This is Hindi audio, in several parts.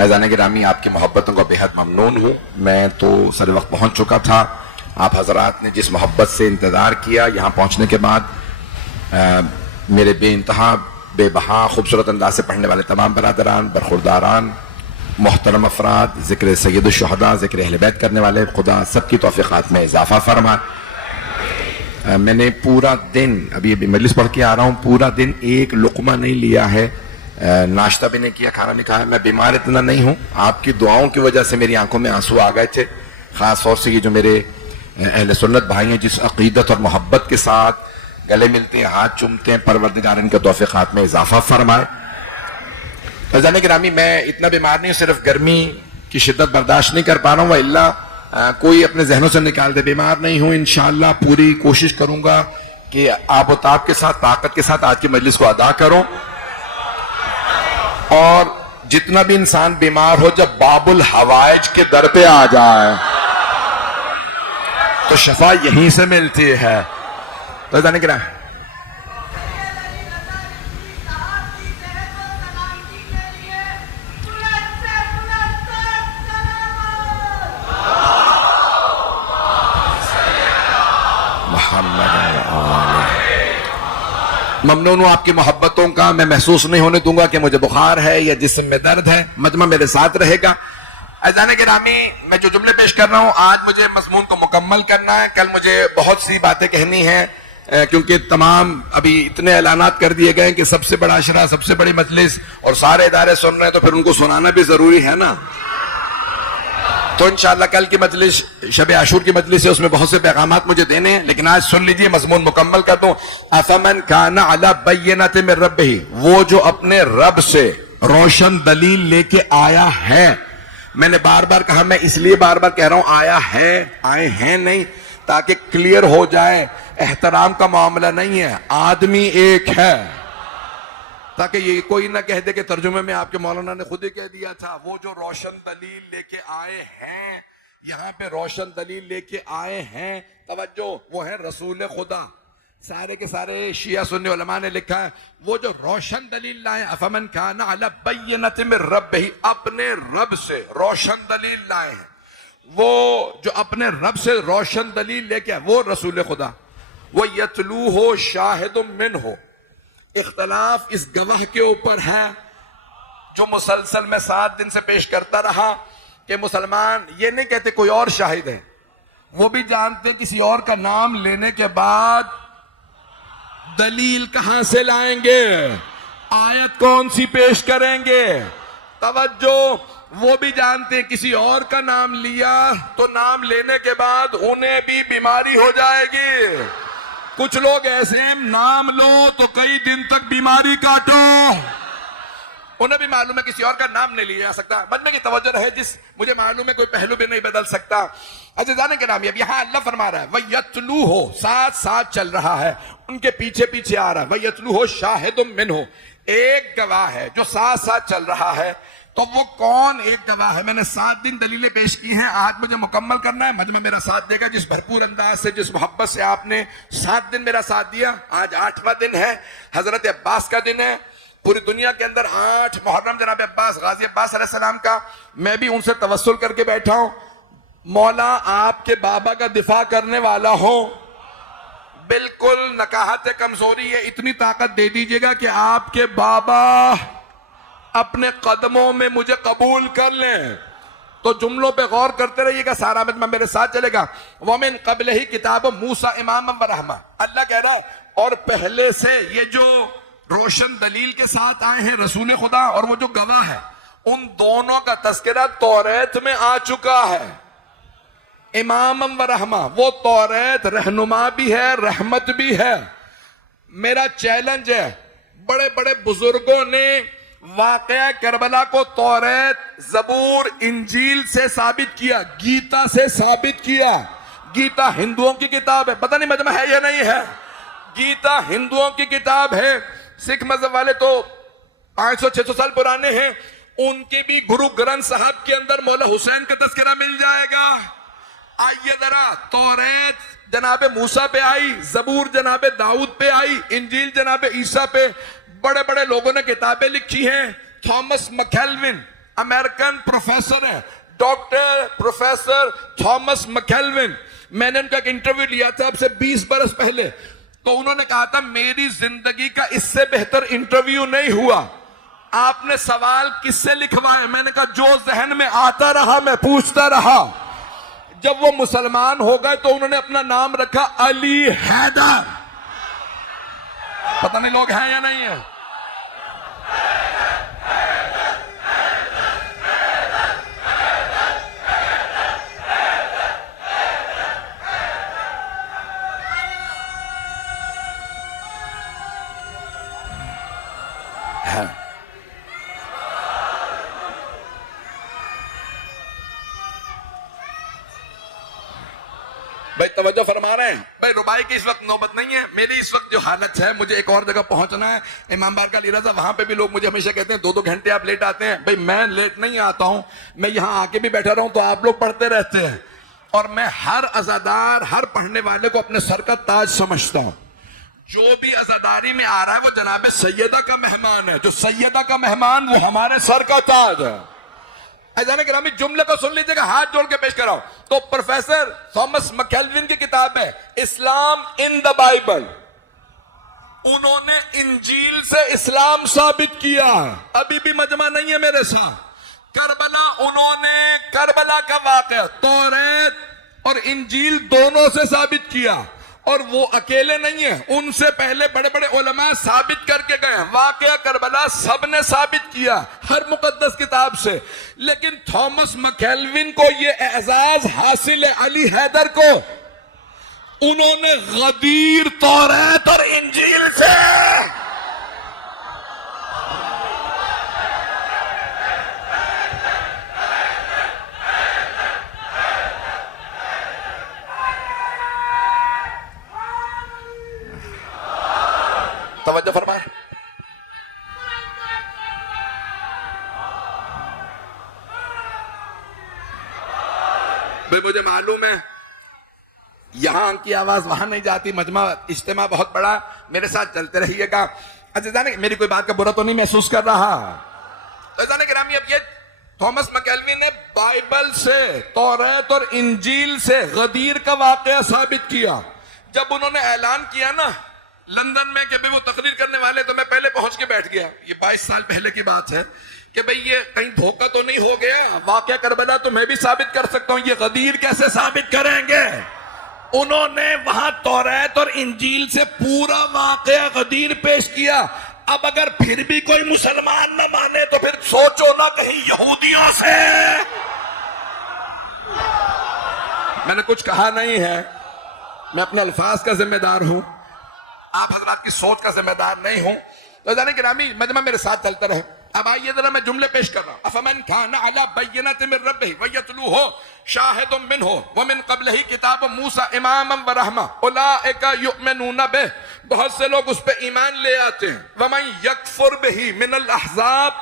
ऐज़ान गिरामी, आपकी मोहब्बतों को बेहद ममनून हूँ। मैं तो सर वक्त पहुँच चुका था। आप हजरात ने जिस मोहब्बत से इंतज़ार किया, यहाँ पहुँचने के बाद मेरे बेइंतहा बेबहा खूबसूरत अंदाज से पढ़ने वाले तमाम बरादरान, बरखुरदारान, मोहतरम अफराद, ज़िक्र सैयद शुहदा, ज़िक्र अहले बैत करने वाले, खुदा सबकी तौफ़ीक़ात में इजाफ़ा फरमा। मैंने पूरा दिन अभी मजलिस पढ़ के आ रहा हूँ, पूरा दिन एक लुक़मा नहीं लिया है, नाश्ता भी नहीं किया, खाना नहीं खाया। मैं बीमार इतना नहीं हूँ, आपकी दुआओं की वजह से मेरी आंखों में आंसू आ गए थे। ख़ास तौर से ये जो मेरे अहले सुन्नत भाई हैं, जिस अक़ीदत और मोहब्बत के साथ गले मिलते हैं, हाथ चूमते हैं, परवरदिगार इनके तौफ़ीक़ात में इजाफ़ा फरमाए। फ़ज़ान गिरामी, मैं इतना बीमार नहीं हूँ, सिर्फ गर्मी की शिद्दत बर्दाश्त नहीं कर पा रहा हूँ। वइल्ला कोई अपने जहनों से निकाल दे, बीमार नहीं हूँ। इंशाअल्लाह पूरी कोशिश करूँगा कि आबोताब के साथ, ताकत के साथ आज की मजलिस को अदा करूँ। और जितना भी इंसान बीमार हो, जब बाबुल हवाइज के दर पे आ जाए तो शफा यहीं से मिलती है। तो जाने क्या ममनून हूं आपकी मोहब्बतों का। मैं महसूस नहीं होने दूंगा कि मुझे बुखार है या जिस्म में दर्द है। मजमा मेरे साथ रहेगा। अज़ान गिरामी, मैं जो जुमले पेश कर रहा हूं, आज मुझे मज़मून को मुकम्मल करना है। कल मुझे बहुत सी बातें कहनी है, क्योंकि तमाम अभी इतने ऐलानात कर दिए गए कि सबसे बड़ा अशरा, सबसे बड़ी मजलिस, और सारे इदारे सुन रहे हैं, तो फिर उनको सुनाना भी जरूरी है ना। तो इंशाअल्लाह कल की मजलिस शब आशूर की मजलिस है, उसमें बहुत से पैगामात मुझे देने हैं, लेकिन आज सुन लीजिए, मजमून मुकम्मल कर दूं। अफमन काना अला बय्यिनतिन मिन रब्बिही, वो जो अपने रब से रोशन दलील लेके आया है। मैंने बार बार कहा, मैं इसलिए बार बार कह रहा हूं आया है, आए हैं नहीं, ताकि क्लियर हो जाए एहतराम का मामला नहीं है, आदमी एक है, ताकि ये कोई ना कह दे कि तर्जुमे में आपके मौलाना ने खुद ही कह दिया था। वो जो रोशन दलील लेके आए हैं, यहां पे रोशन दलील लेके आए हैं, तवज्जो, वो है रसूल खुदा। सारे के सारे शिया सुन्नी उलमा ने लिखा है वो जो रोशन दलील लाए, अफमन काना अला बय्यनतिन मिन रब्बिही, अपने रब से रोशन दलील लाए हैं, वो जो अपने रब से रोशन दलील लेके आए वो रसूल खुदा। वो यतलू हो शाहिदुम मिन हो, इख्तलाफ इस गवाह के ऊपर है जो मुसलसल में 7 दिन से पेश करता रहा कि मुसलमान ये नहीं कहते कोई और शाहिद है, वो भी जानते किसी और का नाम लेने के बाद दलील कहां से लाएंगे, आयत कौन सी पेश करेंगे। तवज्जो, वो भी जानते किसी और का नाम लिया तो नाम लेने के बाद उन्हें भी बीमारी हो जाएगी। कुछ लोग ऐसे हैं, नाम लो तो कई दिन तक बीमारी काटो, उन्हें भी मालूम है किसी और का नाम नहीं लिया जा सकता। मन में की तवज्जो रहे, जिस मुझे मालूम है कोई पहलू भी नहीं बदल सकता। अच्छा, जाने के नाम यहां अल्लाह फरमा रहा है वह यतलू हो, साथ साथ चल रहा है, उनके पीछे पीछे आ रहा है। वह यतलू हो शाहिदुम मिन हो, एक गवाह है जो साथ साथ चल रहा है। तो वो कौन एक गवाह है? मैंने 7 दिन दलीलें पेश की हैं, आज मुझे मुकम्मल करना है। मजमा मेरा साथ देगा, जिस भरपूर अंदाज से, जिस मोहब्बत से आपने 7 दिन मेरा साथ दिया। आज 8वां दिन है, हजरत अब्बास का दिन है। पूरी दुनिया के अंदर 8 मुहर्रम जनाब अब्बास, गाजी अब्बास अलैहिस्सलाम का, मैं भी उनसे तवस्सुल करके बैठा हूं, मौला आपके बाबा का दिफा करने वाला हो, बिल्कुल नकाहत कमजोरी है, इतनी ताकत दे दीजिएगा कि आपके बाबा अपने कदमों में मुझे कबूल कर लें। तो जुमलों पे गौर करते रहिएगा, सारा मजमा मेरे साथ चलेगा। वमिन कबल ही किताब मूसा इमाम व रहमा, अल्लाह कह रहा है और पहले से ये जो रोशन दलील के साथ आए हैं रसूल खुदा और वो जो गवाह है, उन दोनों का तस्करा तौरात में आ चुका है। इमाम व रहमा, वो तौरात रहनुमा भी है, रहमत भी है। मेरा चैलेंज है, बड़े बड़े बुजुर्गों ने वाकया करबला को तौरात, जबूर, इंजील से साबित किया, गीता से साबित किया। गीता हिंदुओं की किताब है, पता नहीं मजमा है या नहीं है। गीता हिंदुओं की किताब है, सिख मजहब वाले तो 500-600 साल पुराने हैं, उनके भी गुरु ग्रंथ साहब के अंदर मौला हुसैन का तस्करा मिल जाएगा। आइए जरा, तौरात जनाबे मूसा पे आई, जबूर जनाबे दाऊद पे आई, इंजील जनाबे ईसा पे। बड़े बड़े लोगों ने किताबें लिखी हैं। थॉमस मैकेलविन अमेरिकन प्रोफेसर है, डॉक्टर प्रोफेसर थॉमस मैकेलविन। मैंने उनका एक इंटरव्यू लिया था अब से 20 बरस पहले, तो उन्होंने कहा था मेरी जिंदगी का इससे बेहतर इंटरव्यू नहीं हुआ। आपने सवाल किससे लिखवाए? मैंने कहा जो जहन में आता रहा मैं पूछता रहा। जब वो मुसलमान हो गए तो उन्होंने अपना नाम रखा अली हैदर। पता नहीं लोग हैं या नहीं है। भाई तवज्जो फरमा रहे हैं भाई, रुबाई की इस वक्त नौबत नहीं है। मेरी इस वक्त जो हालत है, मुझे एक और जगह पहुंचना है, इमाम बार का लीरा था, वहां पे भी लोग मुझे हमेशा कहते हैं 2-2 घंटे आप लेट आते हैं। भाई मैं लेट नहीं आता हूं, मैं यहां आके भी बैठा रहा हूं तो आप लोग पढ़ते रहते हैं, और मैं हर अजादार, हर पढ़ने वाले को अपने सर का ताज समझता हूं। जो भी अजादारी में आ रहा है वो जनाब सैयदा का मेहमान है, जो सैयदा का मेहमान वो हमारे सर का ताज है। ऐसा गिरामी, जुमले को सुन लीजिएगा, हाथ जोड़ के पेश कराओ। तो प्रोफेसर थॉमस मैकेलविन की किताब है इस्लाम इन द बाइबल, उन्होंने इंजील से इस्लाम साबित किया। अभी भी मजमा नहीं है मेरे साथ। करबला, उन्होंने करबला का वाक़या तौरात और इंजील दोनों से साबित किया, और वो अकेले नहीं है, उनसे पहले बड़े बड़े उलमा साबित करके गए। वाकया करबला सबने साबित किया हर मुकद्दस किताब से। लेकिन थॉमस मैकेलविन को ये एजाज हासिल है, अली हैदर को, उन्होंने गदीर तौरात और इंजील से तवज्जो फरमाए। भाई मुझे मालूम है यहां की आवाज वहां नहीं जाती, मजमा इज्तिमा बहुत बड़ा, मेरे साथ चलते रहिएगा। अच्छा जाने मेरी कोई बात का बुरा तो नहीं महसूस कर रहा? तो जाने गिरामी, अब ये थॉमस मैकेलवी ने बाइबल से, तौरात और इंजील से गदीर का वाकया साबित किया। जब उन्होंने ऐलान किया ना लंदन में कि भाई वो तकरीर करने वाले, तो मैं पहले पहुंच के बैठ गया। ये 22 साल पहले की बात है कि भाई ये कहीं धोखा तो नहीं हो गया, वाकया करबला तो मैं भी साबित कर सकता हूं, ये गदीर कैसे साबित करेंगे? उन्होंने वहां तौरात और इंजील से पूरा वाकया गदीर पेश किया। अब अगर फिर भी कोई मुसलमान न माने तो फिर सोचो ना कहीं यहूदियों से। मैंने कुछ कहा नहीं है, मैं अपने अल्फाज का जिम्मेदार हूं, आप हजरात की सोच का जिम्मेदार नहीं हूं। तो जाने गिरामी मजमा मेरे साथ चलता रहे। अब आइए जरा मैं जुमले पेश कर रहा हूं। अफमन काना अला बय्यनत मिन रब्बिही व यतलूहु शाहिदुम मिनहु व मिन क़ब्लिही किताब मूसा इमामन व रहमा उलाइका युमिनून बिह, बहुत से लोग उस पे ईमान ले आते हैं। व मन यकफुर बिही मिनल अहज़ाब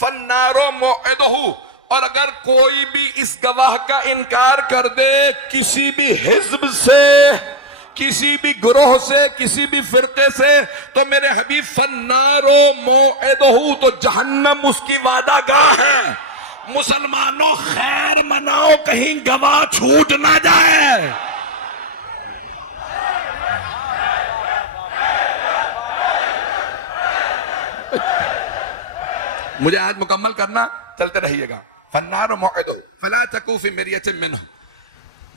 फन्नारु मौइदुहु, और अगर कोई भी इस गवाह का इनकार कर दे किसी भी हिज्ब से, किसी भी ग्रोह से, किसी भी फिरके से, तो मेरे हबीब फन्नारो मौइदुहु, तो जहन्नम उसकी वादागाह है। मुसलमानों खैर मनाओ कहीं गवाह छूट ना जाए। मुझे आज मुकम्मल करना, चलते रहिएगा। फन्नारो मौइदुहु फला तकू फी मिर्यतिन मिन्हु,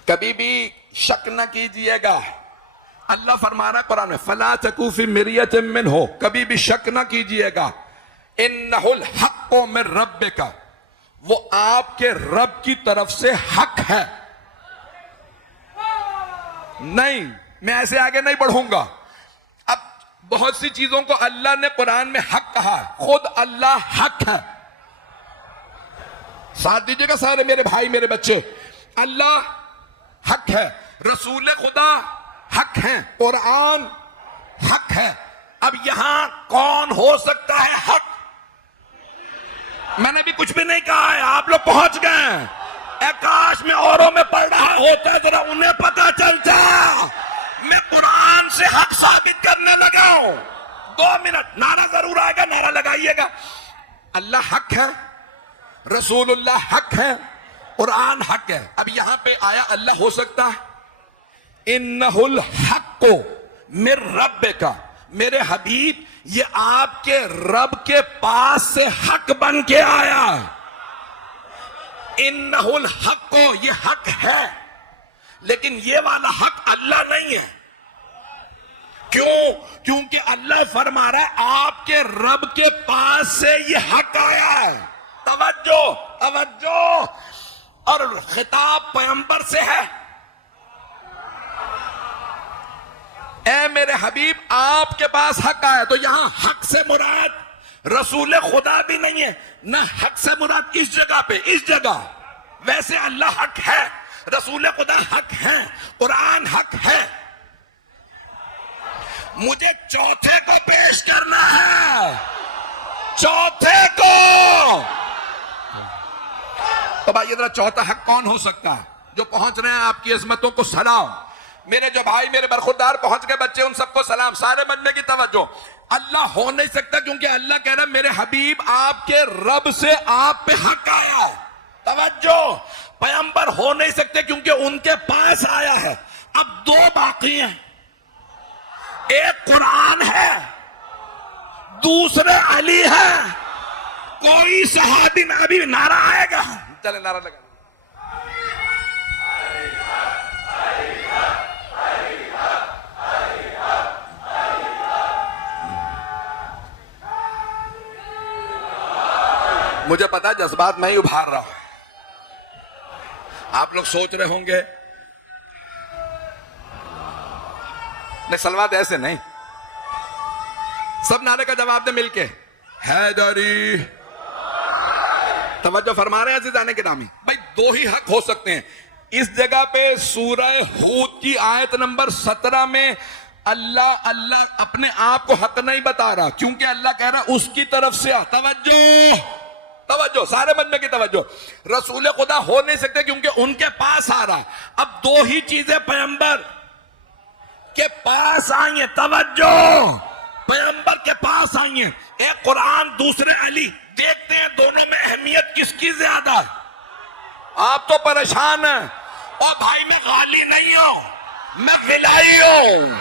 कभी भी शक न कीजिएगा। अल्लाह फरमा रहा कुरान में, फला तकू फी मिर्यतिन मिन्हु, कभी भी शक न कीजिएगा। इन्नहुल हक्कु मिन रब्बिका, वो आपके रब की तरफ से हक है। नहीं, मैं ऐसे आगे नहीं बढ़ूंगा। अब बहुत सी चीजों को अल्लाह ने कुरान में हक कहा, खुद अल्लाह हक है। साथ दीजिएगा सारे मेरे भाई मेरे बच्चे, अल्लाह हक है, रसूल खुदा हक है, कुरान हक है। अब यहां कौन हो सकता है हक? मैंने भी कुछ भी नहीं कहा है, आप लोग पहुंच गए। आकाश में औरों में पढ़ रहा होता, जरा उन्हें पता चलता। मैं कुरान से हक साबित करने लगा हूं। 2 मिनट, नारा जरूर आएगा, नारा लगाइएगा। अल्लाह हक है, रसूलुल्लाह हक है, कुरान हक है। अब यहां पे आया अल्लाह हो सकता है, इन्नहुल हक्कु मिर रब्बिका, मेरे हबीब ये आपके रब के पास से हक बन के आया। इन्नहुल हक्कु, ये हक है, लेकिन ये वाला हक अल्लाह नहीं है। क्यों? क्योंकि अल्लाह फरमा रहा है आपके रब के पास से ये हक आया है। तवज्जो तवज्जो, और खिताब पैगंबर से है। ए मेरे हबीब आपके पास हक आया, तो यहां हक से मुराद रसूल खुदा भी नहीं है, ना हक से मुराद इस जगह पे, इस जगह। वैसे अल्लाह हक है, रसूल खुदा हक है, कुरान हक है। मुझे चौथे को पेश करना है, चौथे को। तो भाई इधर चौथा हक कौन हो सकता है? जो पहुंच रहे हैं आपकी अजमतों को सलाम, मेरे जो भाई मेरे बरखुरदार पहुंच गए बच्चे, उन सबको सलाम। सारे मजमे की तवज्जो। अल्लाह हो नहीं सकता क्योंकि अल्लाह कह रहा है मेरे हबीब आपके रब से आप पे हक आया। तवज्जो, पैगंबर हो नहीं सकते क्योंकि उनके पास आया है। अब 2 बाकी हैं, एक कुरान है, दूसरे अली है। कोई सहाबी ना भी नारा आएगा, चले नारा लगा। मुझे पता है जज्बात मैं ही उभार रहा हूं। आप लोग सोच रहे होंगे नहीं, सलवात ऐसे नहीं, सब नारे का जवाब दे मिलके। हैदरी, तवज्जो फरमा रहे हैं अज़ीज़ाने गिरामी। भाई 2 ही हक हो सकते हैं। इस जगह पे सूरह हूद की आयत नंबर 17 में अल्लाह अपने आप को हक नहीं बता रहा, क्योंकि अल्लाह कह रहा उसकी तरफ से। तवज्जो, तवज्जो, सारे मजमे की तवज्जो। रसूल खुदा हो नहीं सकते क्योंकि उनके पास आ रहा है। अब दो ही चीजें पैगंबर के पास आई है, तवज्जो, पैगंबर के पास आई है, एक कुरान, दूसरे अली। देखते हैं दोनों में अहमियत किसकी ज्यादा है। आप तो परेशान हैं। और भाई मैं गाली नहीं हूं, मैं विलाई हूं।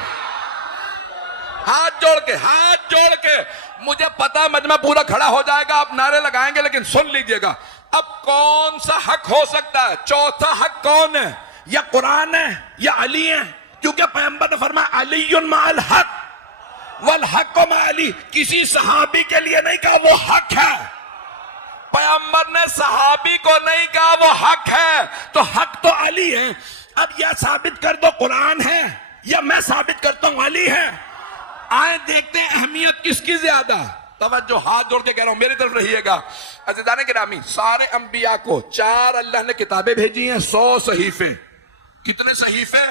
हाथ जोड़ के मुझे पता मजमा पूरा खड़ा हो जाएगा, आप नारे लगाएंगे, लेकिन सुन लीजिएगा। अब कौन सा हक हो सकता है? चौथा हक कौन है? या कुरान है या अली है, क्योंकि पैगंबर ने फरमाया अलीयुन माल हक वल हक मा अली। किसी सहाबी के लिए नहीं कहा वो हक है, पैगंबर ने सहाबी को नहीं कहा वो हक है, तो हक तो अली है। अब यह साबित कर दो कुरान है या मैं साबित करता हूं अली है। आए देखते हैं अहमियत किसकी ज्यादा। तवज्जो, हाथ जोड़ के कह रहा हूं, मेरी तरफ रहिएगा। अज़ीज़ान गिरामी, सारे अंबिया को 4 अल्लाह ने किताबें भेजी हैं, 100 सहीफे। कितने सहीफे?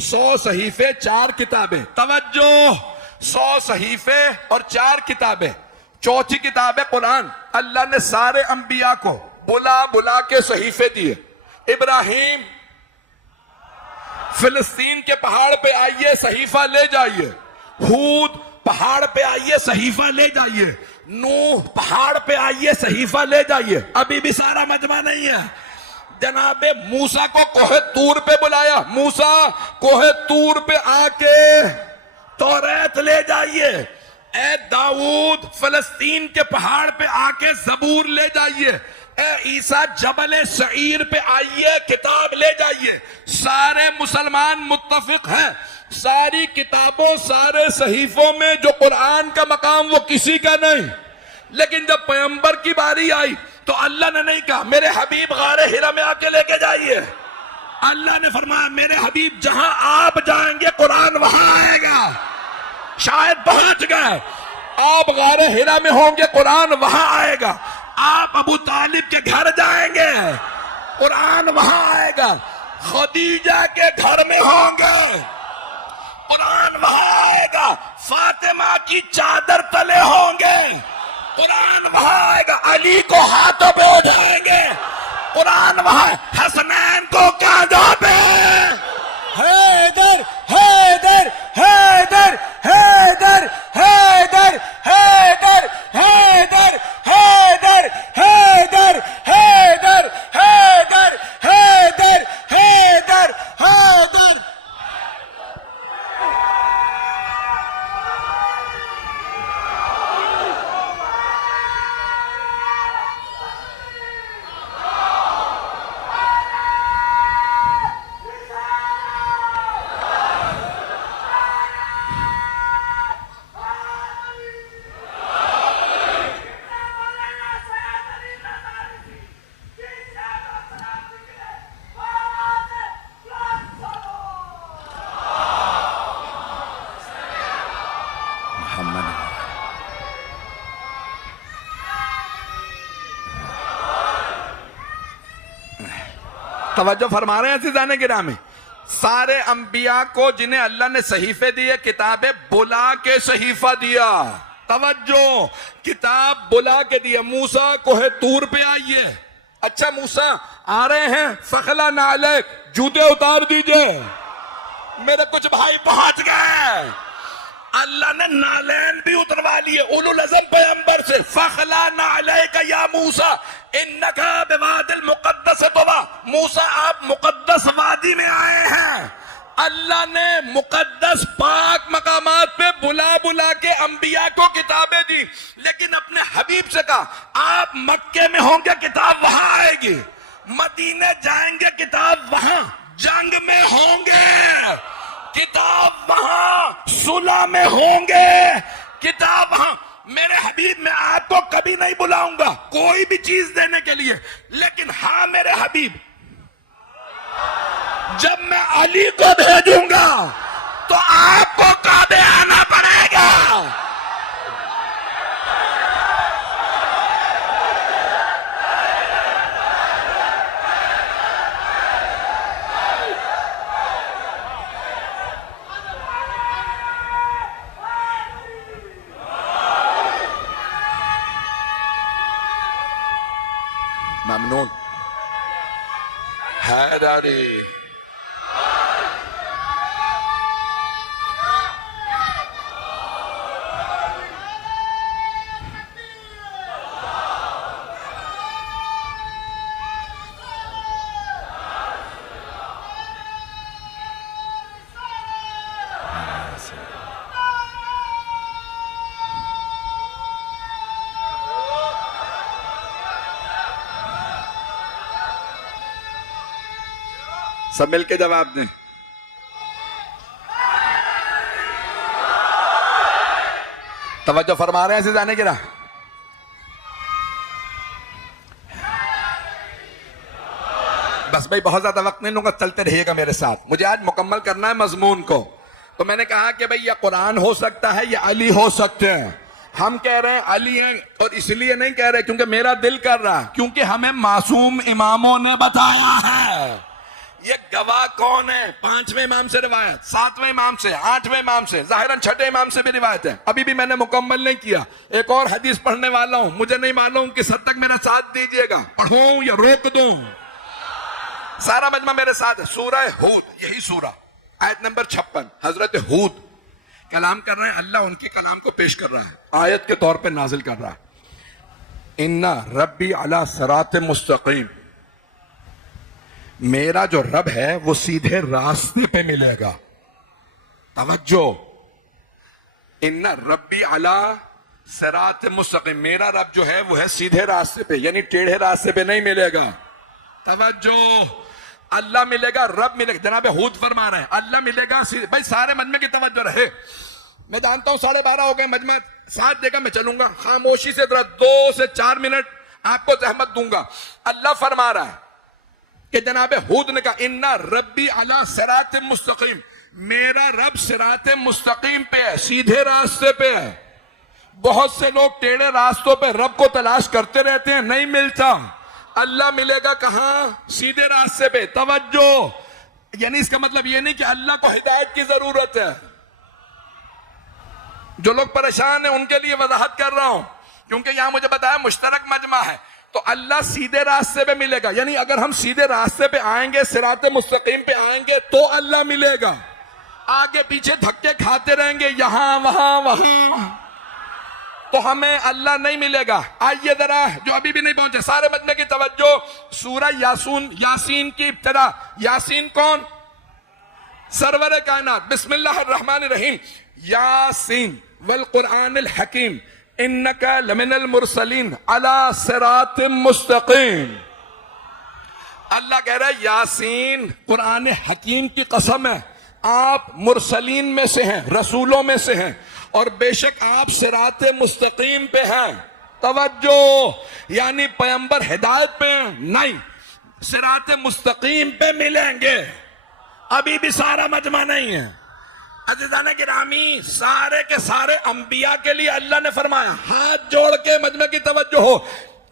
100 सहीफे, 4 किताबें। तवज्जो, 100 सहीफे और 4 किताबें। चौथी किताब है कुरान। अल्लाह ने सारे अंबिया को बुला बुला के सहीफे दिए। इब्राहिम, फिलिस्तीन के पहाड़ पे आइए, सहीफा ले जाइए। हूद, पहाड़ पे आइए, सहीफा ले जाइए। नूह, पहाड़ पे आइए, सहीफा ले जाइए। अभी भी सारा मजमा नहीं है। जनाबे मूसा को कोहे तूर पे बुलाया, मूसा कोहे तूर पे आके तौरात ले जाइए। ए दाऊद, फलस्तीन के पहाड़ पे आके जबूर ले जाइए। ए ईसा, जबल सईर पे आइए, किताब ले जाइए। सारे मुसलमान मुत्तफिक हैं, सारी किताबों, सारे सहीफों में जो कुरान का मकाम वो किसी का नहीं। लेकिन जब पैगंबर की बारी आई तो अल्लाह ने नहीं कहा मेरे हबीब गारे हिरा में आके लेके जाइए। अल्लाह ने फरमाया मेरे हबीब जहां आप जाएंगे कुरान वहां आएगा। शायद पहुंच गए, आप गारे हिरा में होंगे, कुरान वहां आएगा। आप अबू तालिब के घर जाएंगे, कुरान वहां आएगा। खदीजा के घर में होंगे, कुरान वहां आएगा। फातिमा की चादर तले होंगे, कुरान वहां आएगा। अली को हाथों पे उठाएंगे, कुरान वहां। हसनैन को कांधों पे। हैदर हैदर हैदर हैदर हैदर हैदर हैदर हैदर हैदर हैदर हैदर हैदर हैदर हैदर। तवज्जो फरमा रहे हैं अज़ीज़ान गिरामी। सारे अंबिया को जिन्हें अल्लाह ने सहीफे दिए, किताबें बुला के सहीफा दिया। तवज्जो, किताब बुला के दिया। मूसा कोहे तूर पे आइए। अच्छा मूसा आ रहे हैं, फखला नालेक, जूते उतार दीजिए। मेरे कुछ भाई पहुंच गए, अल्लाह ने नालैन भी उतरवा लिए उलुल अज़म पैगंबर से। फखला नालेक या मूसा इन्नका बिवादिल मुक़द्दस तुवा। मूसा आप मुक़द्दस वादी में आए हैं। अल्लाह ने मुक़द्दस पाक मकामात पे बुला बुला के अंबिया को किताबें दी, लेकिन अपने हबीब से कहा आप मक्के में होंगे, किताब वहां आएगी। मदीने जाएंगे, किताब वहां। जंग में होंगे, किताब वहां। सुलह में होंगे, किताब वहां। मेरे हबीब, मैं आपको कभी नहीं बुलाऊंगा कोई भी चीज देने के लिए, लेकिन हाँ मेरे हबीब, जब मैं अली को भेजूंगा तो आपको काबे आना पड़ेगा। प्यारी। सब मिलके जवाब दें। तवज्जो फरमा रहे हैं ऐसे जाने की ना। बस भाई बहुत ज्यादा वक्त नहीं लूंगा, चलते रहिएगा मेरे साथ। मुझे आज मुकम्मल करना है मजमून को। तो मैंने कहा कि भाई या कुरान हो सकता है या अली हो सकते हैं। हम कह रहे हैं अली हैं, और इसलिए नहीं कह रहे क्योंकि मेरा दिल कर रहा है, क्योंकि हमें मासूम इमामों ने बताया है। ये गवाह कौन है? 5वें इमाम से रिवायत, 7वें इमाम से, 8वें इमाम से, जाहिरन 6ठे इमाम से भी रिवायत है। अभी भी मैंने मुकम्मल नहीं किया, एक और हदीस पढ़ने वाला हूं। मुझे नहीं मालूम किस हद तक मेरा साथ दीजिएगा, पढ़ूं या रोक दूं। सारा मजमा मेरे साथ है। सूरह हूद, यही सूरा, आयत नंबर 56, हजरत हूद कलाम कर रहे हैं। अल्लाह उनके कलाम को पेश कर रहा है, आयत के तौर पर नाजिल कर रहा है। इन्ना रब्बी अला सिरात मुस्तकीम, मेरा जो रब है वो सीधे रास्ते पे मिलेगा। तवज्जो, इन्ना रब्बी अला सिरात मुस्तकीम, मेरा रब जो है वो है सीधे रास्ते पे, यानी टेढ़े रास्ते पे नहीं मिलेगा। तवज्जो, अल्लाह मिलेगा, रब मिलेगा। जनाब हूद फरमा रहे हैं अल्लाह मिलेगा सीधे। भाई सारे मजमे की तवज्जो रहे। मैं जानता हूं 12:30 हो गए, मजमा साथ देगा, मैं चलूंगा खामोशी से। 2 से 4 मिनट आपको जहमत दूंगा। अल्लाह फरमा रहा है कि जनाब हूद ने कहा इन्ना रब्बी अला सिरात मुस्तकीम, मेरा रब सिरात मुस्तकीम पे है, सीधे रास्ते पे है। बहुत से लोग टेढ़े रास्तों पे रब को तलाश करते रहते हैं, नहीं मिलता। अल्लाह मिलेगा कहां? सीधे रास्ते पे। तवज्जो, यानी इसका मतलब यह नहीं कि अल्लाह को हिदायत की जरूरत है। जो लोग परेशान हैं उनके लिए वजाहत कर रहा हूं, क्योंकि यहां मुझे बताया मुश्तरक मजमा है। तो अल्लाह सीधे रास्ते पे मिलेगा, यानी अगर हम सीधे रास्ते पे आएंगे, सिरात मुस्तकीम पे आएंगे तो अल्लाह मिलेगा। आगे पीछे धक्के खाते रहेंगे यहां वहां, तो हमें अल्लाह नहीं मिलेगा। आइए जरा, जो अभी भी नहीं पहुंचे, सारे मजमे की तवज्जो। सूरह यासीन की इब्तिदा। यासीन कौन? सरवर कायनात। बिस्मिल्लाहिर रहमानिर रहीम। यासीन वल कुरआनिल हकीम इन्नका लमिनल मुरसलीन अला सिरातिम मुस्तकीम। अल्लाह कह रहा है यासीन, कुरान हकीम की कसम है, आप मुरसलीन में से हैं, रसूलों में से हैं, और बेशक आप सिरात मुस्तकीम पे हैं। तवज्जो, यानी पैगंबर हिदायत पे हैं? नहीं, सिरात मुस्तकीम पे मिलेंगे। अभी भी सारा मजमा नहीं है। अज़ीज़ान गिरामी, सारे के सारे अंबिया के लिए अल्लाह ने फरमाया, हाथ जोड़ के मजमे की तवज्जो हो,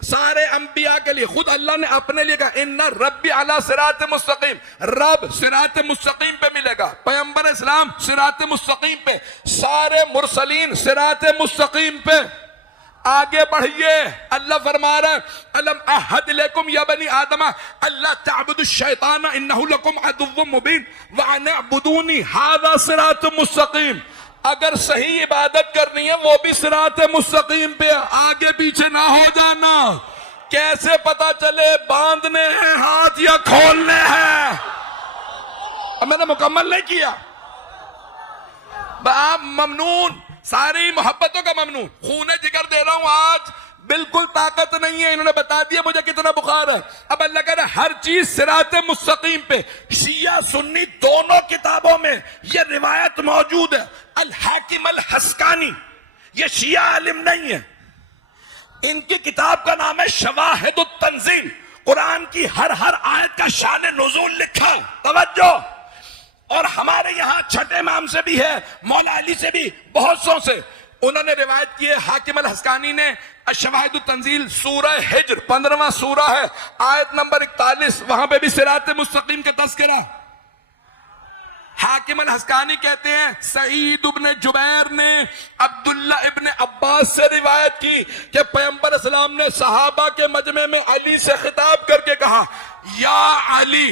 सारे अंबिया के लिए खुद अल्लाह ने अपने लिए कहा इन्ना रब्बी अला सिरात मुस्तकीम, रब सिरात मुस्तकीम पे मिलेगा। पैगंबर इस्लाम सिरात मुस्तकीम पे, सारे मुरसलीन सिरात मुस्तकीम पे। आगे बढ़िए, अल्लाह फरमा रहा है अलम अहद लकुम या बनी आदम अल्ला तअबुदु शैतान इन्नहु लकुम अदुव्वुम मुबीन व अन अबुदूनी हाज़ा सिरातुम मुस्तकीम। अगर सही इबादत करनी है वो भी सिरात मुस्तकीम पे, आगे पीछे ना हो जाना। कैसे पता चले बांधने हैं हाथ या खोलने हैं? अब मैंने मुकम्मल नहीं किया। आप ममनून, सारी मोहब्बतों का ममनून, खूने जिगर दे रहा हूं आज, बिल्कुल ताकत नहीं है। इन्होंने बता दिया मुझे कितना बुखार है। अब अल्लाह कह रहा है हर चीज सिरात मुस्तकीम पे। शिया सुन्नी दोनों किताबों में यह रिवायत मौजूद है। अल हाकिम अल हस्कानी, ये शिया आलिम नहीं है, इनकी किताब का नाम है शवाहिदुत तंजील। कुरान की हर आयत का शान नुज़ूल लिखा। तवज्जो, और हमारे यहां छठे इमाम से भी है, मौला अली से भी, बहुत सौ से उन्होंने रिवायत की है। हाकिम अल हस्कानी ने शवाहिदुत तंजील, सूरह हिज्र 15वां सूरा है, आयत नंबर 41, वहां पे भी सिरात मुस्तकीम का तज़किरा। हाकिम अल हस्कानी कहते हैं सईद इब्न जुबैर ने अब्दुल्ला इब्न अब्बास से रिवायत की कि पैगंबर इस्लाम ने सहाबा के मजमे में अली से खिताब करके कहा, या अली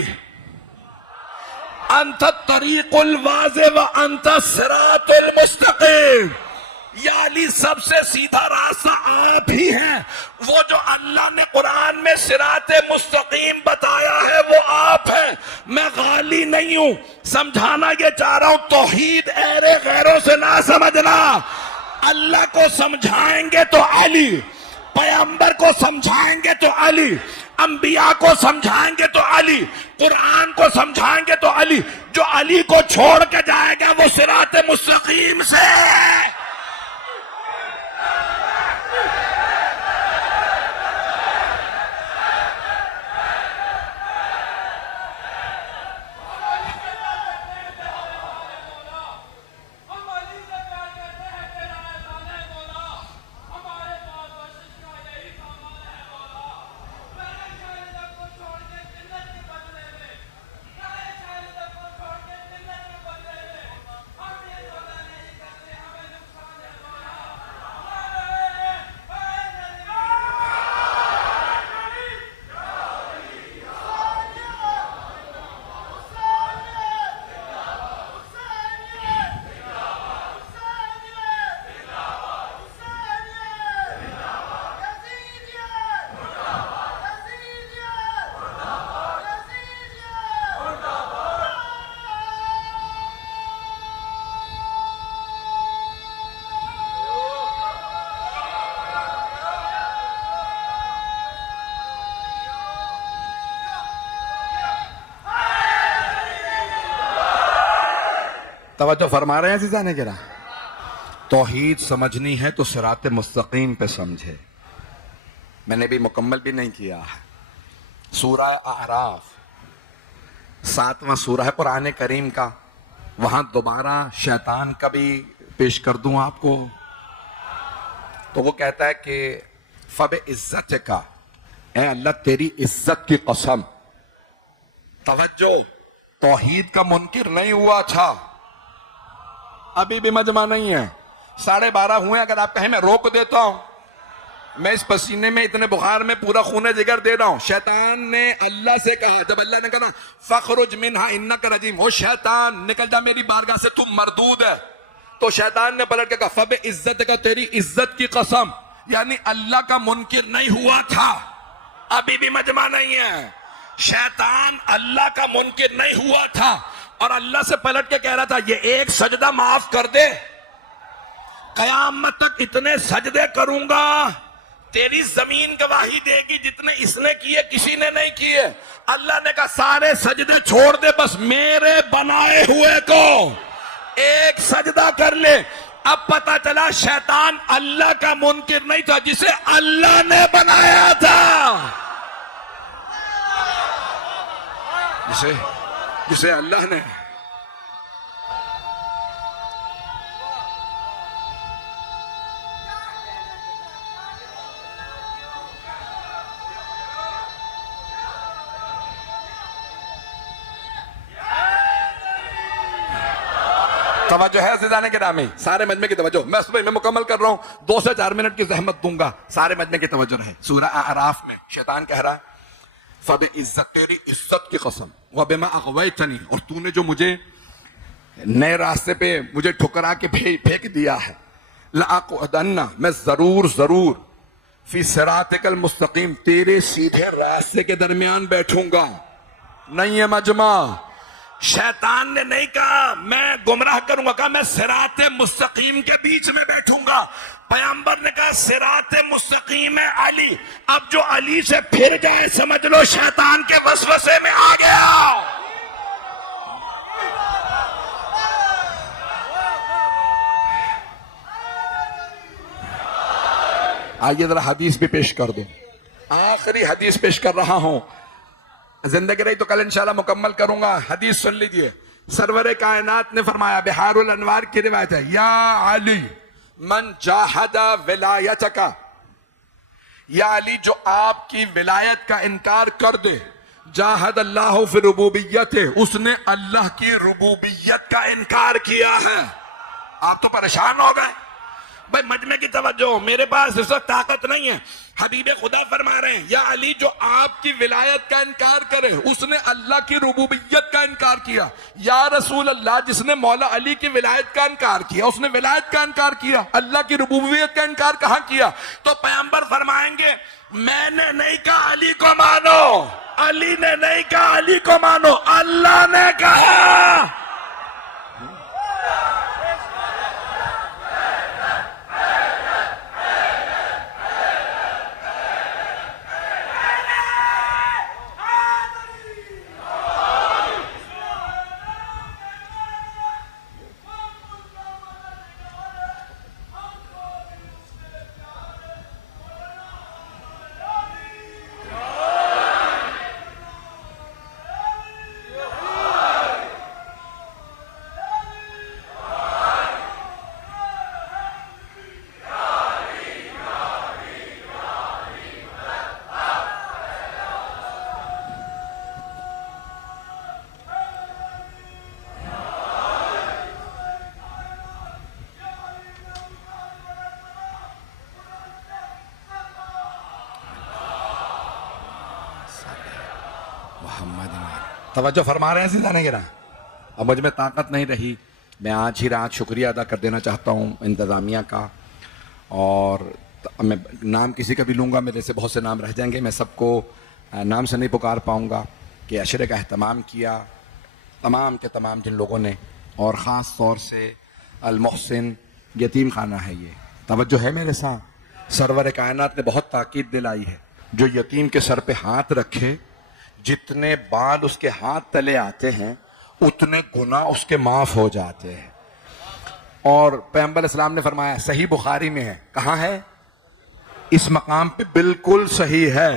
अंत तरीकुल वाज़े व अंत सिरातुल मुस्तकीम। या अली सबसे सीधा रास्ता आप ही हैं। वो जो अल्लाह ने कुरान में सिराते मुस्तकीम बताया है वो आप है। मैं गाली नहीं हूं, समझाना ये चाह रहा हूं। तौहीद ऐरे गैरों से ना समझना। अल्लाह को समझाएंगे तो अली, पैगंबर को समझाएंगे तो अली, अंबिया को समझाएंगे तो अली, कुरान को समझाएंगे तो अली। जो अली को छोड़ के जाएगा वो सिराते मुस्तकीम से। तवज्जो फरमा रहे हैं अज़ीज़ान गिराम। तौहीद समझनी है तो सिरात मुस्तकीम पे समझे। मैंने भी मुकम्मल भी नहीं किया है। सूरा आराफ 7वां सूरा है कुरान करीम का। वहां दोबारा शैतान का भी पेश कर दूं आपको। तो वो कहता है कि फब इज्जत का, ए अल्लाह तेरी इज्जत की कसम। तवज्जो, तौहीद का मुनकिर नहीं हुआ था, अभी भी मजमा नहीं है। 12:30 हुए, अगर आप कहें मैं रोक देता हूं, मैं इस पसीने में इतने बुखार में पूरा खूने जिगर दे रहा हूं। शैतान ने अल्लाह से कहा, जब अल्लाह ने कहा फखरुज मिनहा इन्नका रजीम, हो शैतान निकल जा मेरी बारगाह से, तुम मरदूद है। तो शैतान ने पलट के कहा फब इज्जत का, तेरी इज्जत की कसम। यानी अल्लाह का मुनकिर नहीं हुआ था, अभी भी मजमा नहीं है। शैतान अल्लाह का मुनकिर नहीं हुआ था और अल्लाह से पलट के कह रहा था ये एक सजदा माफ कर दे, कयामत तक इतने सजदे करूंगा, तेरी जमीन गवाही देगी जितने इसने किए किसी ने नहीं किए। अल्लाह ने कहा सारे सजदे छोड़ दे, बस मेरे बनाए हुए को एक सजदा कर ले। अब पता चला शैतान अल्लाह का मुनकिर नहीं था, जिसे अल्लाह ने बनाया था, जिसे अल्लाह ने। तवज्जो है ज़िदाने के नामी, सारे मजमे की तवज्जो। मैं मुकम्मल कर रहा हूं, 2 से 4 मिनट की जहमत दूंगा, सारे मजमे की तवज्जो रहे। सूरह आराफ में शैतान कह रहा फब इज्जत, तेरी इज्जत की कसम, व बिमा अग़वैतनी, और तूने जो मुझे नए रास्ते पे मुझे ठुकरा के फेंक दिया है, लअक़ुदन्ना, मैं जरूर फी सिरातिकल मुस्तकीम, तेरे सीधे रास्ते के दरमियान बैठूंगा। नहीं है मजमा, शैतान ने नहीं कहा मैं गुमराह करूंगा, कहा मैं सिराते मुस्तकीम के बीच में बैठूंगा। पैगंबर ने कहा सिराते मुस्तकीम है अली। अब जो अली से फिर जाए समझ लो शैतान के वसवसे में आ गया। आइए जरा हदीस भी पेश कर दो, आखिरी हदीस पेश कर रहा हूं। जिंदगी रही तो कल इंशाल्लाह मुकम्मल करूंगा। हदीस सुन लीजिए। सरवरे कायनात ने फरमाया, बिहारुल अनवार की रिवायत है, या अली मन जाहदा विलायतका, या अली जो आपकी विलायत का इनकार कर दे, जाहद अल्लाह फी रुबूबियत, उसने अल्लाह की रुबूबियत का इनकार किया है। आप तो परेशान हो गए, भाई मजमे की तवज्जो, मेरे पास इस वक्त ताकत नहीं है। हबीब खुदा फरमा रहे हैं, या अली जो आपकी विलायत का इनकार करे उसने अल्लाह की रुबूबियत का इनकार किया। या रसूल अल्लाह, जिसने मौला अली की विलायत का इनकार किया उसने विलायत का इनकार किया, अल्लाह की रुबूबियत का इनकार कहां किया? तो पैगंबर फरमाएंगे, मैंने नहीं कहा अली को मानो, अली ने नहीं कहा अली को मानो, अल्लाह ने कहा। तवज्जो फरमा रहे हैं सीधा नहीं गिरा। अब मुझ में ताकत नहीं रही। मैं आज ही रात शुक्रिया अदा कर देना चाहता हूँ इंतज़ामिया का, और मैं नाम किसी का भी लूँगा, मेरे से बहुत से नाम रह जाएंगे, मैं सबको नाम से नहीं पुकार पाऊँगा कि अशरे का अहतमाम किया तमाम के तमाम जिन लोगों ने, और ख़ास तौर से अल मोहसिन यतीम खाना है। ये तवज्जो है मेरे साथ। सरवर कायनात ने बहुत ताकीद दिलाई है, जो यतीम के सर पे हाथ रखे, जितने बाल उसके हाथ तले आते हैं उतने गुनाह उसके माफ हो जाते हैं। और पैगंबर इस्लाम ने फरमाया, सही बुखारी में है, कहाँ है? इस मकाम पे बिल्कुल सही है।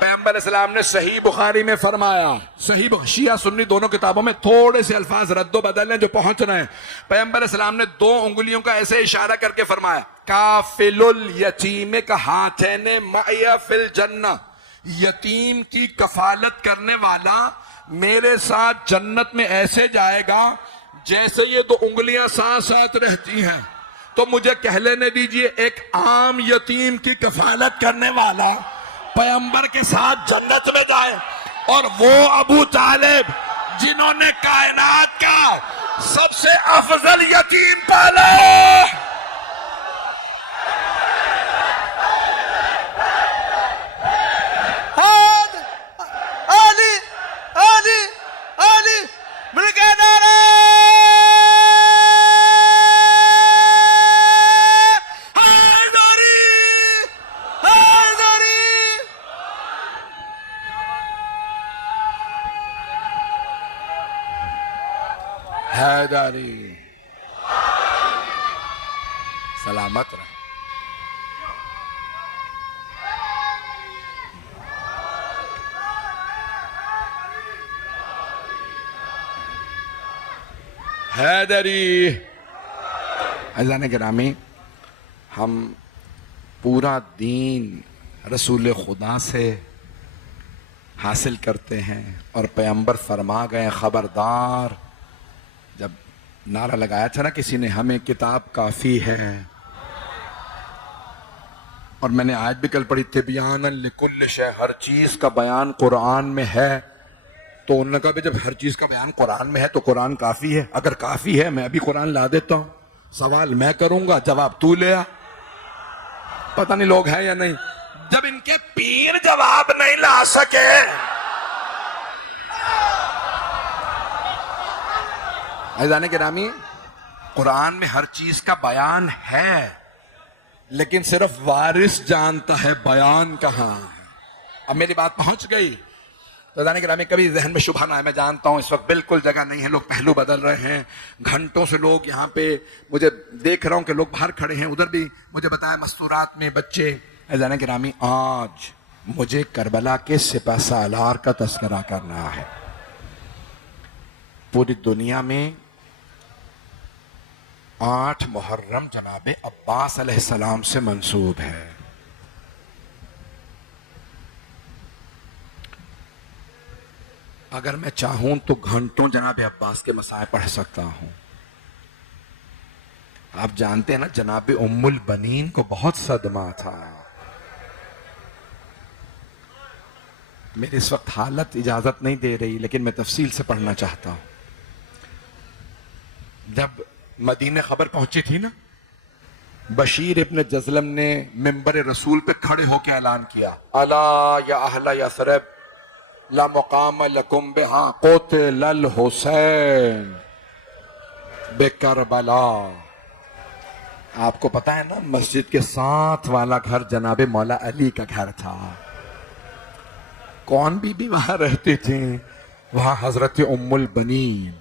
पैगंबर इस्लाम ने सही बुखारी में फरमाया, सही शिया सुन्नी दोनों किताबों में थोड़े से अल्फाज रद्दो बदल हैं जो पहुंच रहे हैं। पैगंबर इस्लाम ने 2 उंगलियों का ऐसे इशारा करके फरमाया, काफिलुल यतीम का हाथैने माया फिल जन्ना, यतीम की कफालत करने वाला मेरे साथ जन्नत में ऐसे जाएगा जैसे ये 2 उंगलियां साथ साथ रहती हैं। तो मुझे कह लेने दीजिए, एक आम यतीम की कफालत करने वाला पैगंबर के साथ जन्नत में जाए, और वो अबू तालिब जिन्होंने कायनात का सबसे अफजल यतीम पाला। आली आली आली मिलके नारे हैदरी, सलामत रहे। हैदरी। अज़ान गिरामी, हम पूरा दीन रसूल खुदा से हासिल करते हैं, और पैगंबर फरमा गए, खबरदार। जब नारा लगाया था ना किसी ने, हमें किताब काफ़ी है, और मैंने आज भी कल पढ़ी, तिबियान लिकुल्ल शै, हर चीज़ का बयान कुरान में है। तो उन्होंने कहा, जब हर चीज़ का बयान कुरान में है तो कुरान काफ़ी है। अगर काफ़ी है, मैं अभी कुरान ला देता हूँ, सवाल मैं करूँगा, जवाब तू ले आ। पता नहीं लोग हैं या नहीं। जब इनके पीर जवाब नहीं ला सके, अज़ान गिरामी, कुरान में हर चीज का बयान है, लेकिन सिर्फ वारिस जानता है बयान कहाँ है। अब मेरी बात पहुंच गई तो अज़ान गिरामी, कभी जहन में शुभा ना है। मैं जानता हूं इस वक्त बिल्कुल जगह नहीं है, लोग पहलू बदल रहे हैं, घंटों से लोग यहाँ पे, मुझे देख रहा हूं कि लोग बाहर खड़े हैं, उधर भी मुझे बताया मस्तूरात में बच्चे। अज़ान गिरामी, आज मुझे करबला के सिपह सालार का तस्करा करना है। पूरी दुनिया में 8 मुहर्रम जनाब अब्बास अलैहिस्सलाम से मंसूब है। अगर मैं चाहूं तो घंटों जनाब अब्बास के मसाए पढ़ सकता हूं। आप जानते हैं ना, जनाब उम्मुल बनीन को बहुत सदमा था। मेरी इस वक्त हालत इजाजत नहीं दे रही, लेकिन मैं तफसील से पढ़ना चाहता हूं। जब मदीने खबर पहुंची थी ना, बशीर इब्न जज़लम ने मिंबर रसूल पे खड़े होकर ऐलान किया, अला या अहला यसरब ला मुकाम लकुम बिहा क़ुतिल हुसैन बेकरबला। आपको पता है ना, मस्जिद के साथ वाला घर जनाबे मौला अली का घर था। कौन बीबी वहां रहती थी? वहां हजरत उम्मुल बनीन।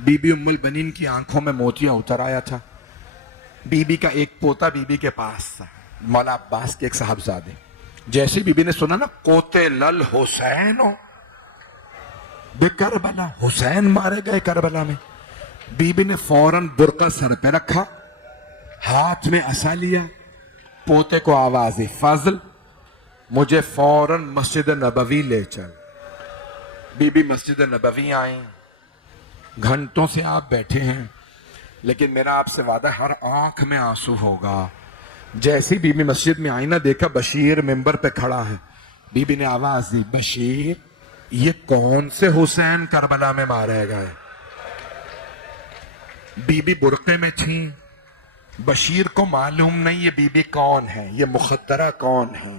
बीबी उम्मुल बनीन की आंखों में मोतिया उतर आया था। बीबी का एक पोता बीबी के पास था, मौला अब्बास के एक साहबजादे। जैसे बीबी ने सुना ना क़ुतिल हुसैन बेकरबला, हुसैन मारे गए करबला में, बीबी ने फौरन बुर्का सर पे रखा, हाथ में असा लिया, पोते को आवाज दी, फजल मुझे फौरन मस्जिद नबवी ले चल। बीबी मस्जिद नबवी आई। घंटों से आप बैठे हैं, लेकिन मेरा आपसे वादा, हर आंख में आंसू होगा। जैसी बीबी मस्जिद में आई ना, देखा बशीर मिंबर पे खड़ा है। बीबी ने आवाज दी, बशीर ये कौन से हुसैन करबला में मारे गए? बीबी बुरके में थी। बशीर को मालूम नहीं ये बीबी कौन है, ये मुखद्दरा कौन है,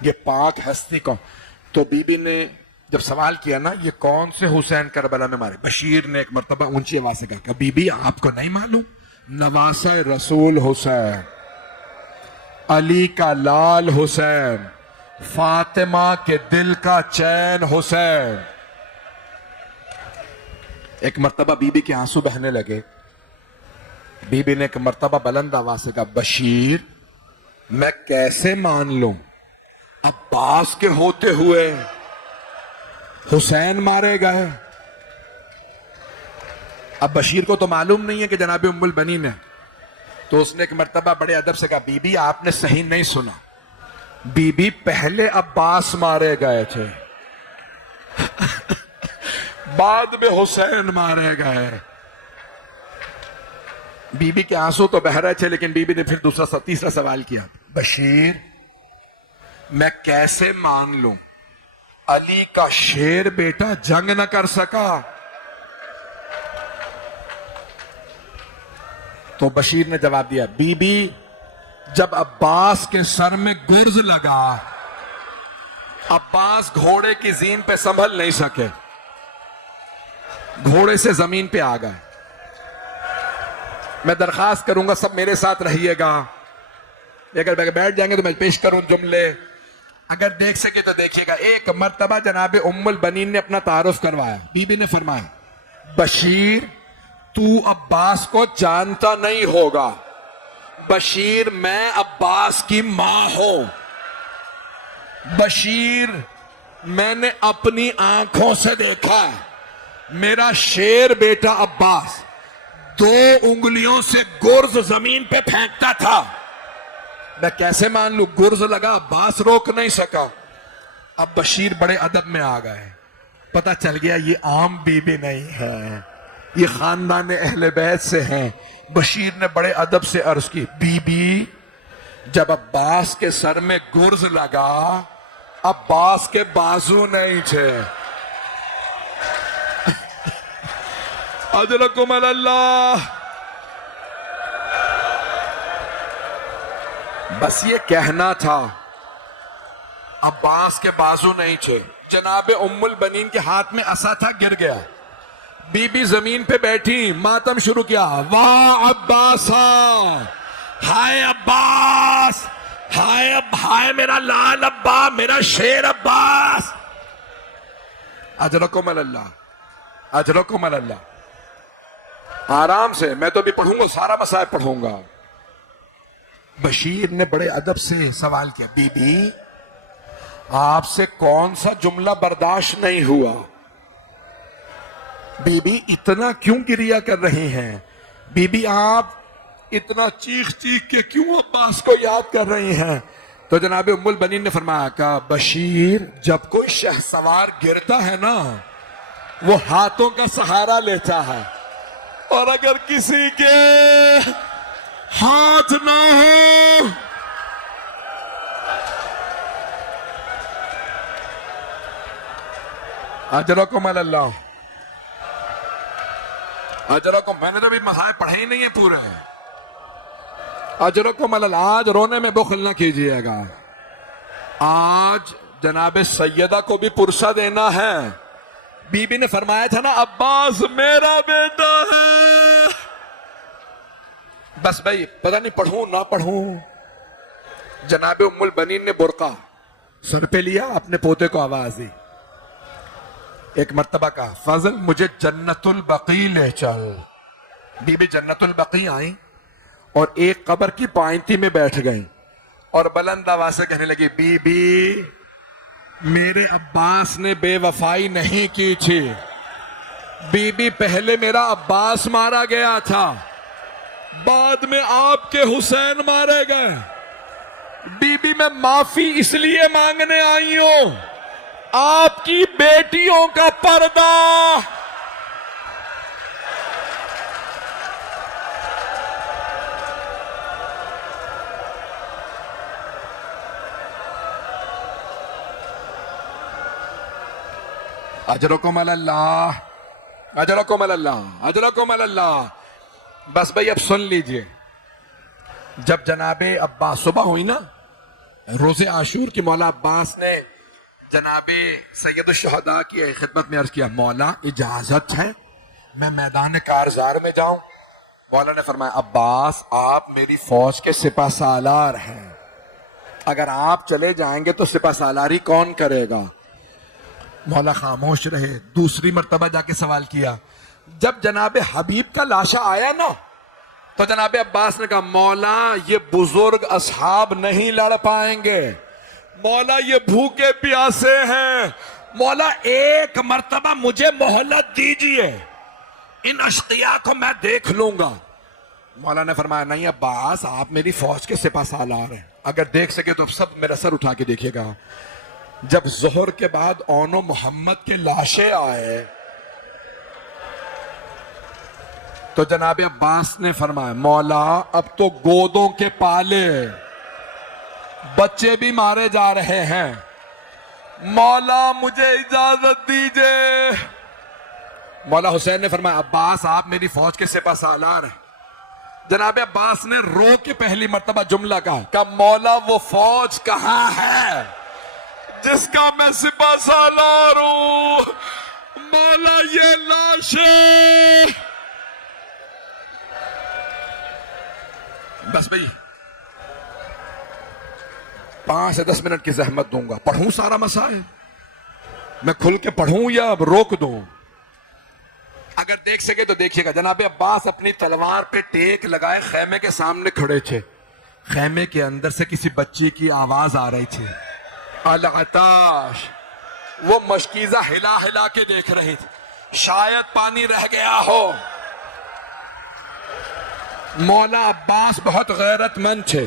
ये पाक हस्ती कौन। तो बीबी ने जब सवाल किया ना, ये कौन से हुसैन करबला में मारे, बशीर ने एक मर्तबा ऊंची आवाज से कहा, बीबी आपको नहीं मालूम, नवासा रसूल हुसैन, अली का लाल हुसैन, फातिमा के दिल का चैन हुसैन। एक मर्तबा बीबी के आंसू बहने लगे। बीबी ने एक मर्तबा बुलंद आवाज से कहा, बशीर मैं कैसे मान लूं, अब्बास के होते हुए हुसैन मारे गए। अब बशीर को तो मालूम नहीं है कि जनाब उम्मुल बनीन है, तो उसने एक मर्तबा बड़े अदब से कहा, बीबी आपने सही नहीं सुना, बीबी पहले अब्बास मारे गए थे बाद में हुसैन मारे गए। बीबी के आंसू तो बह रहे थे, लेकिन बीबी ने फिर दूसरा तीसरा सवाल किया, बशीर मैं कैसे मान लूं, अली का शेर बेटा जंग न कर सका। तो बशीर ने जवाब दिया, बीबी जब अब्बास के सर में गुर्ज लगा, अब्बास घोड़े की जीन पे संभल नहीं सके, घोड़े से जमीन पे आ गए। मैं दरखास्त करूंगा सब मेरे साथ रहिएगा, अगर बैठ जाएंगे तो मैं पेश करूं जुमले, अगर देख सके तो देखिएगा। एक मर्तबा जनाब उम्मुल बनीन ने अपना तारुफ करवाया। बीबी ने फरमाया, बशीर तू अब्बास को जानता नहीं होगा, बशीर मैं अब्बास की मां हूं। बशीर मैंने अपनी आंखों से देखा है, मेरा शेर बेटा अब्बास 2 उंगलियों से गुर्ज जमीन पे फेंकता था। मैं कैसे मान लूं, गुर्ज लगा, अब्बास रोक नहीं सका। अब बशीर बड़े अदब में आ गए, पता चल गया ये आम बीबी नहीं है, ये खानदान अहले बैत से हैं। बशीर ने बड़े अदब से अर्ज की, बीबी जब अब्बास के सर में गुर्ज लगा, अब्बास के बाजू नहीं थे। अजरकुम अल्लाह। बस ये कहना था, अब्बास के बाजू नहीं थे। जनाब उम्मुल बनीन के हाथ में असा था, गिर गया। बीबी जमीन पे बैठी, मातम शुरू किया, वाह अब्बासा, हाय अब्बास, हाय मेरा लाल अब्बा, मेरा शेर अब्बास। अजरकुम अल्लाह, अजरकुम अल्लाह। आराम से, मैं तो भी पढ़ूंगा, सारा मसाइब पढ़ूंगा। बशीर ने बड़े अदब से सवाल किया, बीबी आपसे कौन सा जुमला बर्दाश्त नहीं हुआ, बीबी इतना क्यों गिरिया कर रही हैं, बीबी आप इतना चीख चीख के क्यों अब्बास को याद कर रही हैं। तो जनाब उम्मुल बनीन ने फरमाया, कहा बशीर जब कोई शहसवार गिरता है ना, वो हाथों का सहारा लेता है, और अगर किसी के हाथ ना हो। अजरकुम अल्लाह, अजरकुम, मैंने तो अभी मसाए पढ़े ही नहीं है पूरे। अजरकुम अल्लाह, आज रोने में बुखल ना कीजिएगा। आज जनाबे सैयदा को भी पुरसा देना है। बीबी ने फरमाया था ना, अब्बास मेरा बेटा है। बस भाई पता नहीं पढ़ूं ना पढ़ूं। जनाबे उम्मुल बनीन ने बुरका सर पे लिया, अपने पोते को आवाज दी। एक मर्तबा का, फजल मुझे जन्नतुल बकी ले चल। बीबी जन्नतुल बकी आई और एक कब्र की पायंती में बैठ गई और बुलंद आवाज से कहने लगी, बीबी मेरे अब्बास ने बेवफाई नहीं की थी। बीबी पहले मेरा अब्बास मारा गया था, बाद में आपके हुसैन मारे गए। बीबी मैं माफी इसलिए मांगने आई हूं, आपकी बेटियों का पर्दा अजरकुम अल्लाह, अजरकुम अल्लाह, अजरकुम अल्लाह। बस भाई अब सुन लीजिए, जब जनाबे अब्बास सुबह हुई ना रोजे आशूर की, मौला अब्बास ने जनाबे सैयद शुहदा की खिदमत में अर्ज किया, मौला इजाजत है मैं मैदान कारजार में जाऊं? मौला ने फरमाया, अब्बास आप मेरी फौज के सिपा सालार हैं, अगर आप चले जाएंगे तो सिपा सालारी कौन करेगा? मौला खामोश रहे। दूसरी मर्तबा जाके सवाल किया, जब जनाबे हबीब का लाशा आया ना, तो जनाबे अब्बास ने कहा, मौला ये बुजुर्ग असहाब नहीं लड़ पाएंगे, मौला ये भूखे प्यासे हैं, मौला एक मर्तबा मुझे मोहलत दीजिए, इन अश्किया को मैं देख लूंगा। मौला ने फरमाया, नहीं अब्बास आप मेरी फौज के सिपा सालार हैं, अगर देख सके तो सब मेरा सर उठा के देखिएगा। जब जोहर के बाद ओनो मोहम्मद के लाशें आए तो जनाबे अब्बास ने फरमाया, मौला अब तो गोदों के पाले बच्चे भी मारे जा रहे हैं, मौला मुझे इजाजत दीजिए। मौला हुसैन ने फरमाया, अब्बास आप मेरी फौज के सिपा सालार हैं। जनाबे अब्बास ने रो के पहली मर्तबा जुमला कहा, मौला वो फौज कहां है जिसका मैं सिपा सालार हूं? मौला ये लाशें। बस भाई 5 से 10 मिनट की जहमत दूंगा, पढ़ूं सारा मसाइल, मैं खुल के पढ़ूं या अब रोक दूं? अगर देख सके तो देखिएगा। जनाबे अब्बास अपनी तलवार पे टेक लगाए खैमे के सामने खड़े थे। खैमे के अंदर से किसी बच्ची की आवाज आ रही थी, अल-अताश। वो मशकीजा हिला हिला के देख रही थी, शायद पानी रह गया हो। मौला अब्बास बहुत गैरतमंद थे,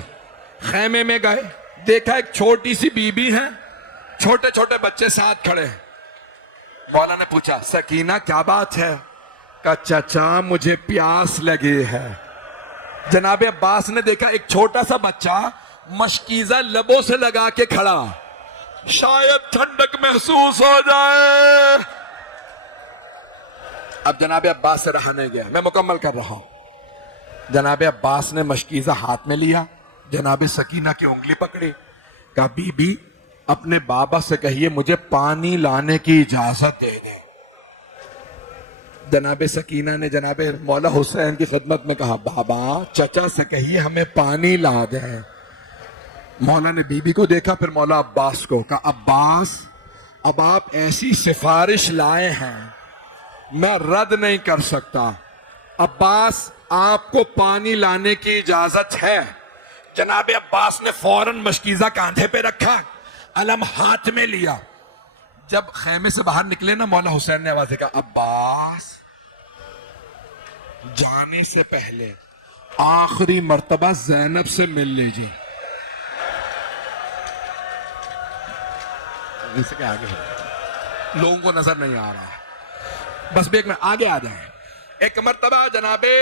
खैमे में गए, देखा एक छोटी सी बीबी है, छोटे छोटे बच्चे साथ खड़े हैं। मौला ने पूछा, सकीना क्या बात है? कहा, चाचा मुझे प्यास लगी है। जनाबे अब्बास ने देखा एक छोटा सा बच्चा मशकीजा लबों से लगा के खड़ा, शायद ठंडक महसूस हो जाए। अब जनाबे अब्बास से रहा नहीं गया, मैं मुकम्मल कर रहा हूं। जनाबे अब्बास ने मशकीजा हाथ में लिया, जनाबे सकीना की उंगली पकड़ी, कहा, बीबी अपने बाबा से कहिए मुझे पानी लाने की इजाजत दे दे। जनाबे सकीना ने जनाबे मौला हुसैन की खिदमत में कहा, बाबा चचा से कहिए हमें पानी ला दे। मौला ने बीबी को देखा, फिर मौला अब्बास को कहा, अब्बास अब आप ऐसी सिफारिश लाए हैं मैं रद्द नहीं कर सकता। अब्बास आपको पानी लाने की इजाजत है। जनाबे अब्बास ने फौरन मशकीजा कांधे पे रखा, अलम हाथ में लिया। जब खैमे से बाहर निकले ना, मौला हुसैन ने आवाज कहा, अब्बास जाने से पहले आखिरी मर्तबा ज़ैनब से मिल लीजिए। इसके आगे लोगों को नजर नहीं आ रहा, बस बेक में आगे आ जाए। एक मर्तबा जनाबे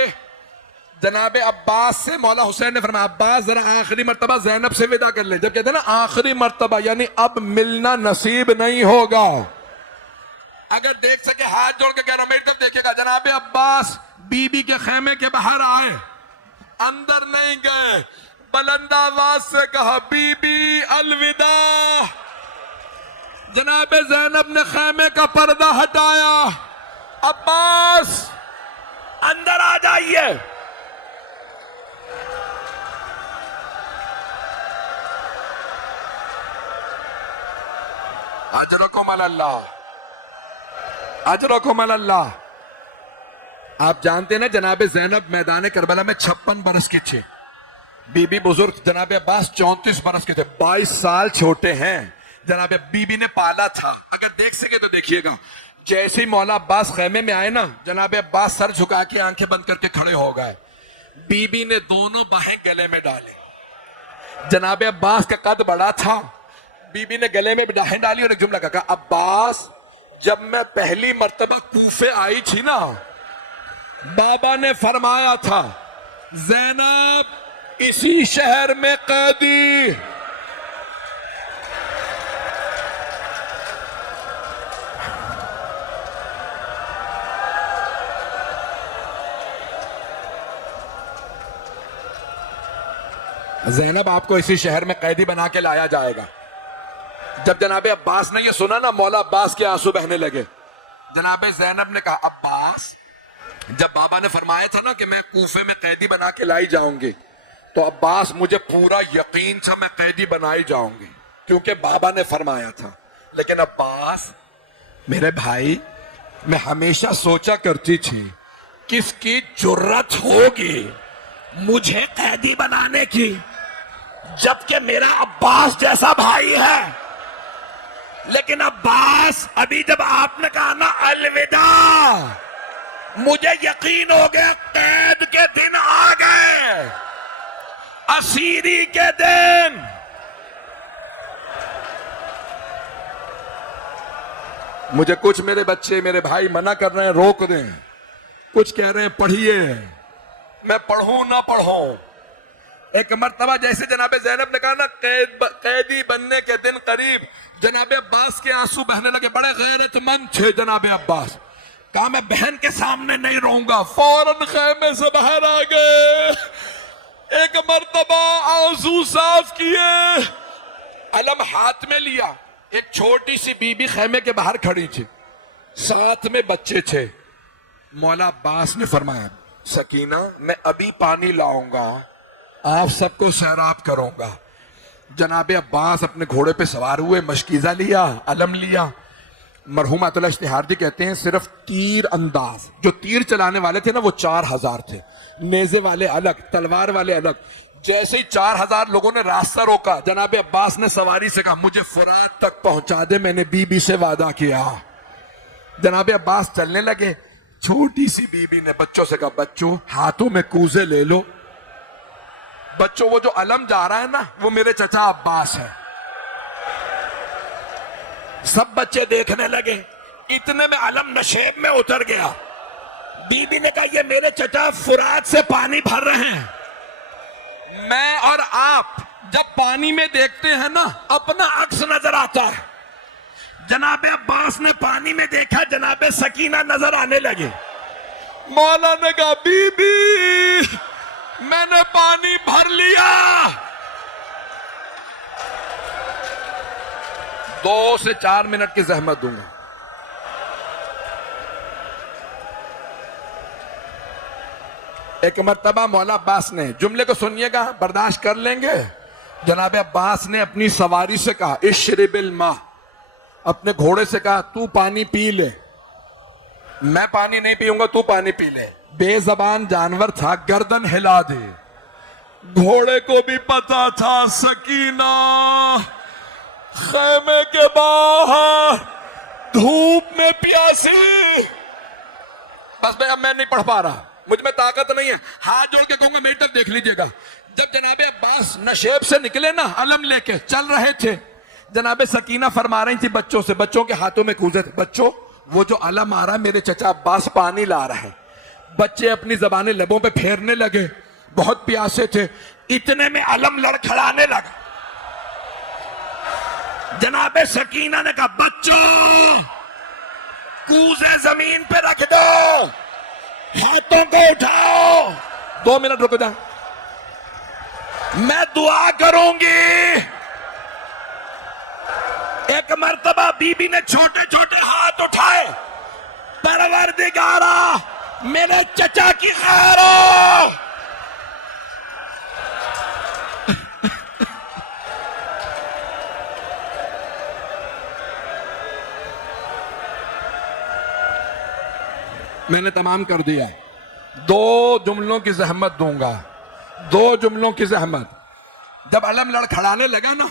जनाबे अब्बास से मौला हुसैन ने फरमाया, अब्बास जरा आखिरी मर्तबा ज़ैनब से विदा कर ले। जब कहते हैं ना आखिरी मर्तबा, यानी अब मिलना नसीब नहीं होगा। अगर देख सके हाथ जोड़ के कह रहा हूं, मेरी तरफ देखिएगा। जनाबे अब्बास बीबी के खेमे के बाहर आए, अंदर नहीं गए, बुलंद आवाज से कहा, बीबी अलविदा। जनाबे ज़ैनब ने खेमे का पर्दा हटाया, अब्बास अंदर आ जाइए। अजरकुम अल्लाह, अजरकुम अल्लाह। आप जानते ना जनाबे ज़ैनब मैदान करबला में 56 बरस की थी, बीबी बुजुर्ग जनाबे अब्बास 34 बरस के थे, 22 साल छोटे हैं। जनाबे बीबी ने पाला था। अगर देख सके तो देखिएगा, जैसे ही मौला अब्बास खैमे में आए ना, जनाबे अब्बास सर झुका के आंखें बंद करके खड़े हो गए। बीबी ने दोनों बाहें गले में डाले। जनाबे अब्बास का कद बड़ा था, बीबी ने गले में बाहें डाली और एक जुमला कहा, अब्बास जब मैं पहली मर्तबा कूफे आई थी ना, बाबा ने फरमाया था ज़ैनब इसी शहर में कैदी। ज़ैनब आपको इसी शहर में कैदी बना के लाया जाएगा। जब जनाबे अब्बास ने यह सुना ना, मौला अब्बास के आंसू बहने लगे। जनाबे ज़ैनब ने कहा, अब्बास जब बाबा ने फरमाया था ना कि मैं कूफे में कैदी बना के लाई जाऊंगी, तो अब्बास मुझे पूरा यकीन था मैं कैदी बनाई जाऊंगी, क्योंकि बाबा ने फरमाया था। लेकिन अब्बास मेरे भाई, मैं हमेशा सोचा करती थी किसकी जुर्रत होगी मुझे कैदी बनाने की, जबकि मेरा अब्बास जैसा भाई है। लेकिन अब्बास अभी जब आपने कहा ना अलविदा, मुझे यकीन हो गया कैद के दिन आ गए, असीरी के दिन। मुझे कुछ मेरे बच्चे मेरे भाई मना कर रहे हैं, रोक दें, कुछ कह रहे हैं पढ़िए, मैं पढ़ूं ना पढ़ूं। एक मर्तबा जैसे जनाबे ज़ैनब ने कहा ना कैदी बनने के दिन करीब, जनाबे अब्बास के आंसू बहने लगे। बड़े गैरतमंद थे जनाबे अब्बास, कहा मैं बहन के सामने नहीं रहूंगा, फौरन खैमे से बाहर आ गए। एक मर्तबा आंसू साफ किए, अलम हाथ में लिया। एक छोटी सी बीबी खैमे के बाहर खड़ी थी, साथ में बच्चे थे। मौला अब्बास ने फरमाया, सकीना मैं अभी पानी लाऊंगा, आप सबको सैराब करूंगा। जनाबे अब्बास अपने घोड़े पे सवार हुए, मशकीजा लिया, अलम लिया। मरहूम अतुल्लाह इश्तिहार जी कहते हैं सिर्फ तीर अंदाज, जो तीर चलाने वाले थे ना वो 4000 थे, नेजे वाले अलग, तलवार वाले अलग। जैसे ही 4000 लोगों ने रास्ता रोका, जनाबे अब्बास ने सवारी से कहा मुझे फुरात तक पहुंचा दे, मैंने बीबी से वादा किया। जनाबे अब्बास चलने लगे। छोटी सी बीबी ने बच्चों से कहा, बच्चों हाथों में कूजे ले लो। बच्चों वो जो अलम जा रहा है ना, वो मेरे चचा अब्बास है। सब बच्चे देखने लगे। इतने में अलम नशेब में उतर गया। बीबी ने कहा, ये मेरे चचा फुरात से पानी भर रहे हैं। मैं और आप जब पानी में देखते हैं ना, अपना अक्स नजर आता है। जनाबे अब्बास ने पानी में देखा, जनाबे सकीना नजर आने लगे। मौला ने कहा, बीबी मैंने पानी भर लिया। 2 से 4 मिनट की जहमत दूंगा। एक मर्तबा मौला अब्बास ने, जुमले को सुनिएगा, बर्दाश्त कर लेंगे। जनाबे अब्बास ने अपनी सवारी से कहा, इश्रिबिल मा, अपने घोड़े से कहा तू पानी पी ले। मैं पानी नहीं पीऊंगा, तू पानी पी ले। बेजबान जानवर था, गर्दन हिला दे। घोड़े को भी पता था सकीना खैमे के बाहर धूप में प्यासी। बस भाई अब मैं नहीं पढ़ पा रहा, मुझ में ताकत नहीं है। हाथ जोड़ के कहूंगा मेरी तरफ देख लीजिएगा। जब जनाबे अब्बास नशेब से निकले ना, अलम लेके चल रहे थे, जनाबे सकीना फरमा रही थी बच्चों से, बच्चों के हाथों में कूजे थे, बच्चों वो जो अलम आ रहा है मेरे चचा अब्बास पानी ला रहा है। बच्चे अपनी जबानें लबों पे फेरने लगे, बहुत प्यासे थे। इतने में अलम लड़खड़ाने लगा। जनाबे सकीना ने कहा, बच्चों कूजे जमीन पे रख दो, हाथों को उठाओ। 2 मिनट रुक जा, मैं दुआ करूंगी। एक मर्तबा बीबी ने छोटे छोटे हाथ उठाए, परवरदिगारा मेरे चचा की खैर हो। मैंने तमाम कर दिया। 2 जुमलों की जहमत दूंगा, 2 जुमलों की जहमत। जब अलम लड़खड़ाने लगा ना,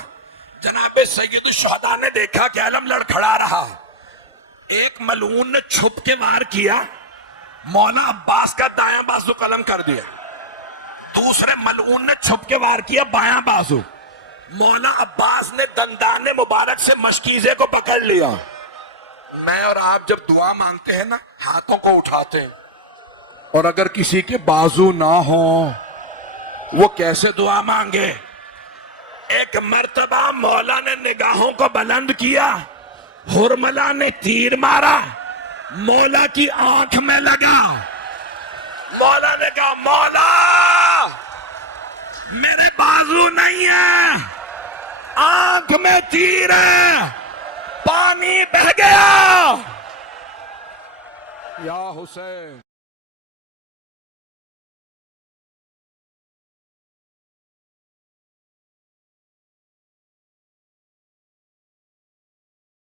जनाबे सैयद शुहदा ने देखा कि अलम लड़खड़ा रहा। एक मलून ने छुप के वार किया, मौला अब्बास का दायां बाजू कलम कर दिया। दूसरे मलून ने छुप के वार किया बायां बाजू, मौला अब्बास ने दंदाने मुबारक से मशकीजे को पकड़ लिया। मैं और आप जब दुआ मांगते हैं ना, हाथों को उठाते हैं, और अगर किसी के बाजू ना हो वो कैसे दुआ मांगे। एक मर्तबा मौला ने निगाहों को बुलंद किया, हुरमला ने तीर मारा, मौला की आंख में लगा। मौला ने कहा, मौला मेरे बाजू नहीं है, आंख में तीर है, पानी बह गया। या हुसैन।